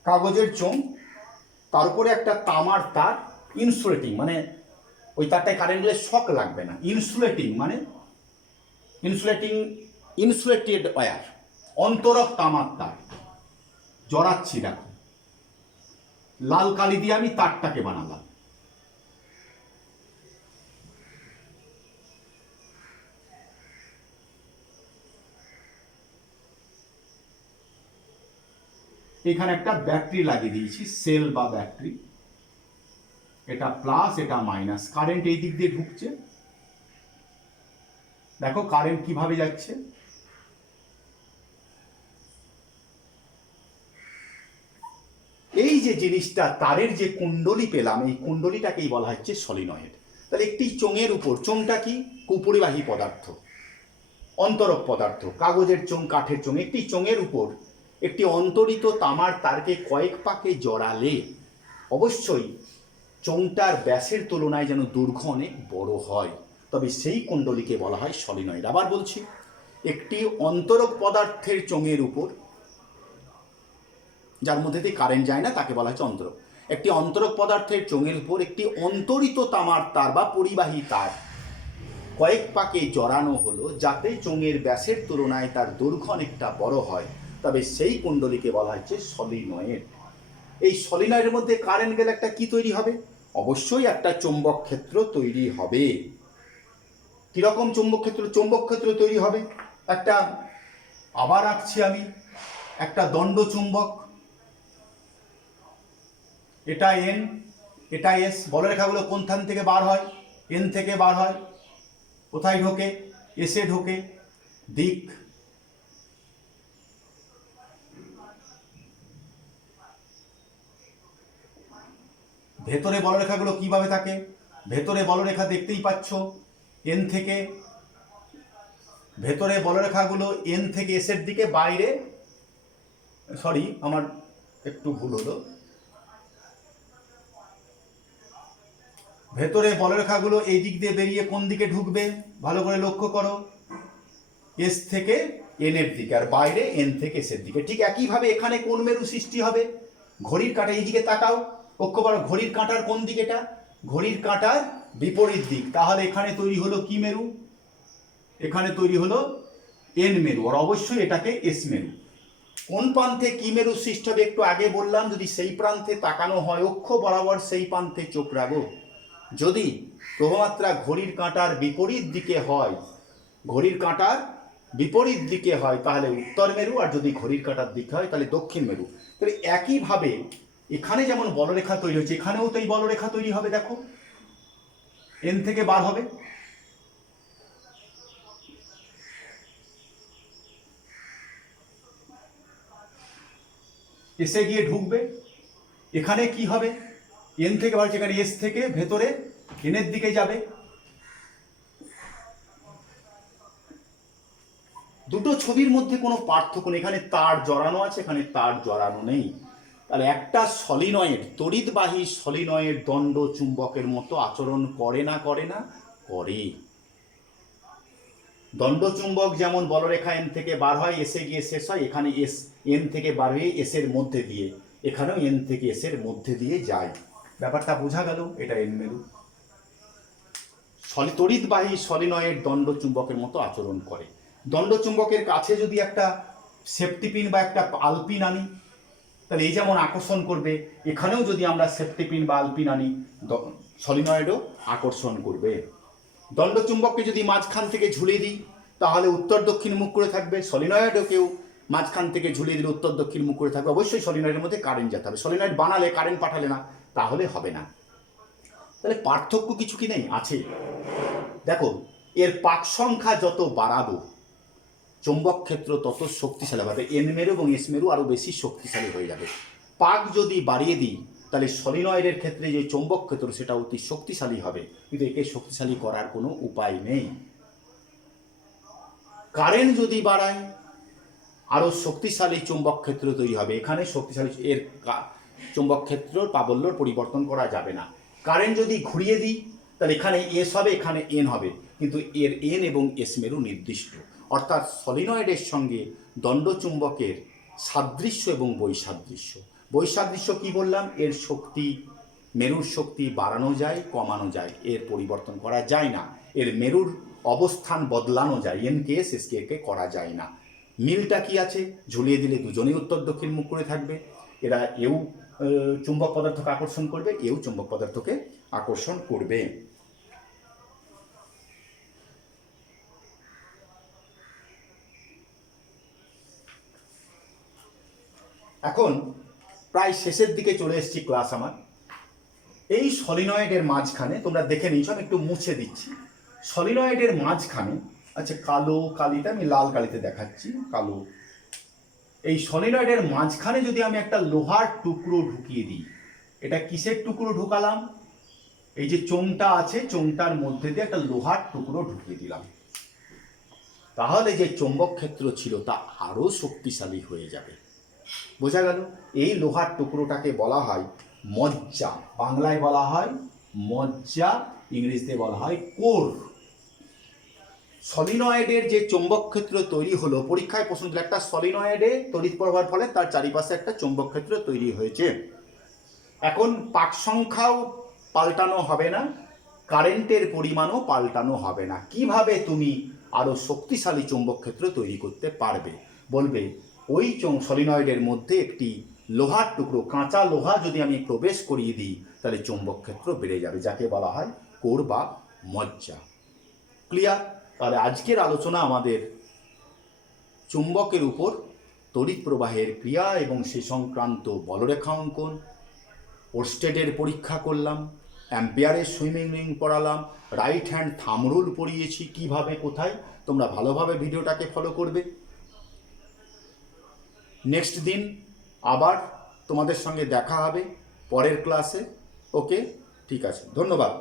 কাগজের চোঙ, তার উপরে একটা তামার তার, ইনসুলেটিং মানে ওই তারটায় কারেন্ট গেলে শক লাগবে না, ইনসুলেটিং মানে ইনসুলেটেড ওয়্যার, অন্তরক তামার তার জড়াচ্ছি। দেখো লাল কালি দিয়ে আমি তারটাকে বানালাম। এখানে একটা ব্যাটারি লাগিয়ে দিয়েছি, সেল বা ব্যাটারি। এটা প্লাস, এটা মাইনাস। কারেন্ট এই দিক দিয়ে ঢুকছে, দেখো কারেন্ট কিভাবে যাচ্ছে। এই যে জিনিসটা, তারের যে কুণ্ডলী পেলাম, এই কুণ্ডলীটাকেই বলা হচ্ছে সলিনয়েড। তাহলে একটি চোঙের উপর, চোঙটা কি? কুপরিবাহী পদার্থ, অন্তরক পদার্থ। কাগজের চোঙ, কাঠের চোঙ। একটি চোঙের উপর একটি অন্তরিত তামার তারকে কয়েক পাকে জড়ালে অবশ্যই চোঙটার ব্যাসের তুলনায় যেন দৈর্ঘ্য অনেক বড় হয়, তবে সেই কুণ্ডলীকে বলা হয় সলিনয়েড। আবার বলছি, একটি অন্তরক পদার্থের চোঙের উপর, যার মধ্যে দিয়ে কারেন্ট যায় না, তাকে বলা হচ্ছে অন্তরক। একটি অন্তরক পদার্থের চোঙের উপর একটি অন্তরিত তামার তার বা পরিবাহী তার কয়েক পাকে জড়ানো হলো, যাতে চোঙের ব্যাসের তুলনায় তার দৈর্ঘ্য অনেকটা বড় হয়, তবে সেই কুণ্ডলীকে বলা হচ্ছে সলিনয়েড। এই সলিনয়েডের মধ্যে কারেন্ট গেলে একটা কি তৈরি হবে? অবশ্যই একটা চৌম্বক ক্ষেত্র তৈরি হবে। কিরকম চৌম্বক ক্ষেত্র? চৌম্বক ক্ষেত্র তৈরি হবে একটা, আবার আঁকছি আমি, একটা দণ্ড চুম্বক। এটা এন, এটা এস। বলরেখাগুলো কোনখান থেকে বার হয়? এন থেকে বার হয়। কোথায় ঢোকে? এসে ঢোকে। দিক, ভেতরে বলরেখাগুলো কিভাবে থাকে? ভেতরে বলরেখা দেখতেই পাচ্ছ, এন থেকে, ভেতরে বলরেখাগুলো এন থেকে এসের দিকে, বাইরে, সরি আমার একটু ভুল হলো, ভেতরে বলরেখাগুলো এই দিক দিয়ে বেরিয়ে কোন দিকে ঢুকবে? ভালো করে লক্ষ্য করো, এস থেকে এন এর দিকে, আর বাইরে এন থেকে এসের দিকে। ঠিক একইভাবে এখানে কোন মেরু সৃষ্টি হবে? ঘড়ির কাঁটা, এই দিকে তাকাও, লক্ষ্য করো ঘড়ির কাঁটার কোন দিক? এটা ঘড়ির কাঁটার বিপরীত দিক। তাহলে এখানে তৈরি হলো কি মেরু? এখানে তৈরি হলো এন মেরু, আর অবশ্যই এটাকে এস মেরু। কোন প্রান্তে কি মেরু সৃষ্টি হবে একটু আগে বললাম, যদি সেই প্রান্তে তাকানো হয় অক্ষ বরাবর সেই প্রান্তে চোখ রাখো। যদি প্রবাহমাত্রা ঘড়ির কাঁটার বিপরীত দিকে হয়, ঘড়ির কাঁটার বিপরীত দিকে হয় তাহলে উত্তর মেরু, আর যদি ঘড়ির কাঁটার দিকে হয় তাহলে দক্ষিণ মেরু। তাহলে একইভাবে এখানে যেমন বলরেখা তৈরি হচ্ছে, এখানেও তো এই বলরেখা তৈরি হবে। দেখো এন থেকে বার হবে, এসে গিয়ে ঢুকবে, এখানে কি হবে, এন থেকে বার হচ্ছে, এখানে এস থেকে ভেতরে এনের দিকে যাবে। দুটো ছবির মধ্যে কোনো পার্থক্য নেই, এখানে তার জড়ানো আছে, এখানে তার জড়ানো নেই। তাহলে একটা সলিনয়েড, তড়িৎবাহী সলিনয়েড দণ্ড চুম্বকের মতো আচরণ করে না করে না? করে। দণ্ডচুম্বক যেমন বলরেখা এন থেকে বার হয়, এসে গিয়ে শেষ হয়, এখানে এস এন থেকে বার হয়ে এসের মধ্যে দিয়ে, এখানেও এন থেকে এসের মধ্যে দিয়ে যায়। ব্যাপারটা বোঝা গেল? এটা এন মেরু। তড়িৎবাহী সলিনয়েড দণ্ডচুম্বকের মতো আচরণ করে। দণ্ডচুম্বকের কাছে যদি একটা সেফটি পিন বা একটা আলপিন আনি, তাহলে এই যেমন আকর্ষণ করবে, এখানেও যদি আমরা সেফটি পিন বা আলপিন আনি, সলিনয়েডও আকর্ষণ করবে। দণ্ডচুম্বককে যদি মাঝখান থেকে ঝুলিয়ে দিই, তাহলে উত্তর দক্ষিণ মুখ করে থাকবে। সলিনয়েডকেও মাঝখান থেকে ঝুলিয়ে দিলে উত্তর দক্ষিণ মুখ করে থাকবে। অবশ্যই সলিনয়েডের মধ্যে কারেন্ট যেতে হবে, সলিনয়েড বানালে কারেন্ট পাঠালে না, তাহলে হবে না। তাহলে পার্থক্য কিছু কি নেই? আছে। দেখো, এর পাক সংখ্যা যত বাড়াবো চৌম্বক ক্ষেত্র তত শক্তিশালী হবে, এন মেরু এবং এস মেরু আরও বেশি শক্তিশালী হয়ে যাবে। পাক যদি বাড়িয়ে দিই, তাহলে সলিনয়েডের ক্ষেত্রে যে চৌম্বক ক্ষেত্র সেটা অতি শক্তিশালী হবে, কিন্তু একে শক্তিশালী করার কোনো উপায় নেই। কারেন্ট যদি বাড়ায়, আরও শক্তিশালী চৌম্বক ক্ষেত্র তৈরি হবে। এখানে শক্তিশালী এর চৌম্বক ক্ষেত্র প্রাবল্যর পরিবর্তন করা যাবে না। কারেন্ট যদি ঘুরিয়ে দিই, তাহলে এখানে এস হবে, এখানে এন হবে, কিন্তু এর এন এবং এস মেরু নির্দিষ্ট। অর্থাৎ সলিনয়েডের সঙ্গে দণ্ডচুম্বকের সাদৃশ্য এবং বৈসাদৃশ্য। বৈসাদৃশ্য কি বললাম? এর শক্তি, মেরুর শক্তি বাড়ানো যায়, কমানো যায়, এর পরিবর্তন করা যায় না। এর মেরুর অবস্থান বদলানো যায়, এনকে এস এসকে কে করা যায় না। মিলটা কি আছে? ঝুলিয়ে দিলে দুজনেই উত্তর দক্ষিণ মুখ করে থাকবে। এরা এও চুম্বক পদার্থকে আকর্ষণ করবে, এও চুম্বক পদার্থকে আকর্ষণ করবে। এখন প্রায় শেষের দিকে চলে এসেছি ক্লাস আমার। এই সলিনয়েডের মাঝখানে তোমরা দেখে নিয়েছো, আমি একটু মুছে দিচ্ছি। সলিনয়েডের মাঝখানে, আচ্ছা কালো কালিটা আমি লাল কালিতে দেখাচ্ছি, কালো। এই সলিনয়েডের মাঝখানে যদি আমি একটা লোহার টুকরো ঢুকিয়ে দিই, এটা কিসের টুকরো ঢুকালাম? এই যে চোঙটা আছে, চোঙটার মধ্যে দিয়ে একটা লোহার টুকরো ঢুকিয়ে দিলাম, তাহলে যে চৌম্বক ক্ষেত্র ছিল তা আরও শক্তিশালী হয়ে যাবে। বোঝা গেল? এই লোহার টুকরোটাকে বলা হয় মজ্জা। বাংলায় বলা হয় মজ্জা, ইংরেজিতে বলা হয় কোর। সলিনয়েডের যে চৌম্বক ক্ষেত্র তৈরি হলো, পরীক্ষায় প্রশ্ন দিল একটা সলিনয়েডে তড়িৎ প্রবাহের ফলে তার চারিপাশে একটা চৌম্বক ক্ষেত্র তৈরি হয়েছে। এখন পাক সংখ্যাও পাল্টানো হবে না, কারেন্টের পরিমাণও পাল্টানো হবে না। কিভাবে তুমি আরও শক্তিশালী চৌম্বক ক্ষেত্র তৈরি করতে পারবে? বলবে ওই সলিনয়েডের মধ্যে একটি লোহার টুকরো, কাঁচা লোহা যদি আমি প্রবেশ করিয়ে দিই, তাহলে চৌম্বক ক্ষেত্র বেড়ে যাবে, যাকে বলা হয় কোর বা মজ্জা। ক্লিয়ার? তাহলে আজকের আলোচনা আমাদের চুম্বকের উপর তড়িৎ প্রবাহের ক্রিয়া এবং সে সংক্রান্ত বলরেখা অঙ্কন, ওরস্টেডের পরীক্ষা করলাম, অ্যাম্পিয়ারের সুইমিং রিং পড়ালাম, রাইট হ্যান্ড থাম রুল পড়িয়েছি, কিভাবে কোথায়। তোমরা ভালোভাবে ভিডিওটাকে ফলো করবে। নেক্সট দিন আবার তোমাদের সঙ্গে দেখা হবে পরের ক্লাসে। ওকে, ঠিক আছে, ধন্যবাদ।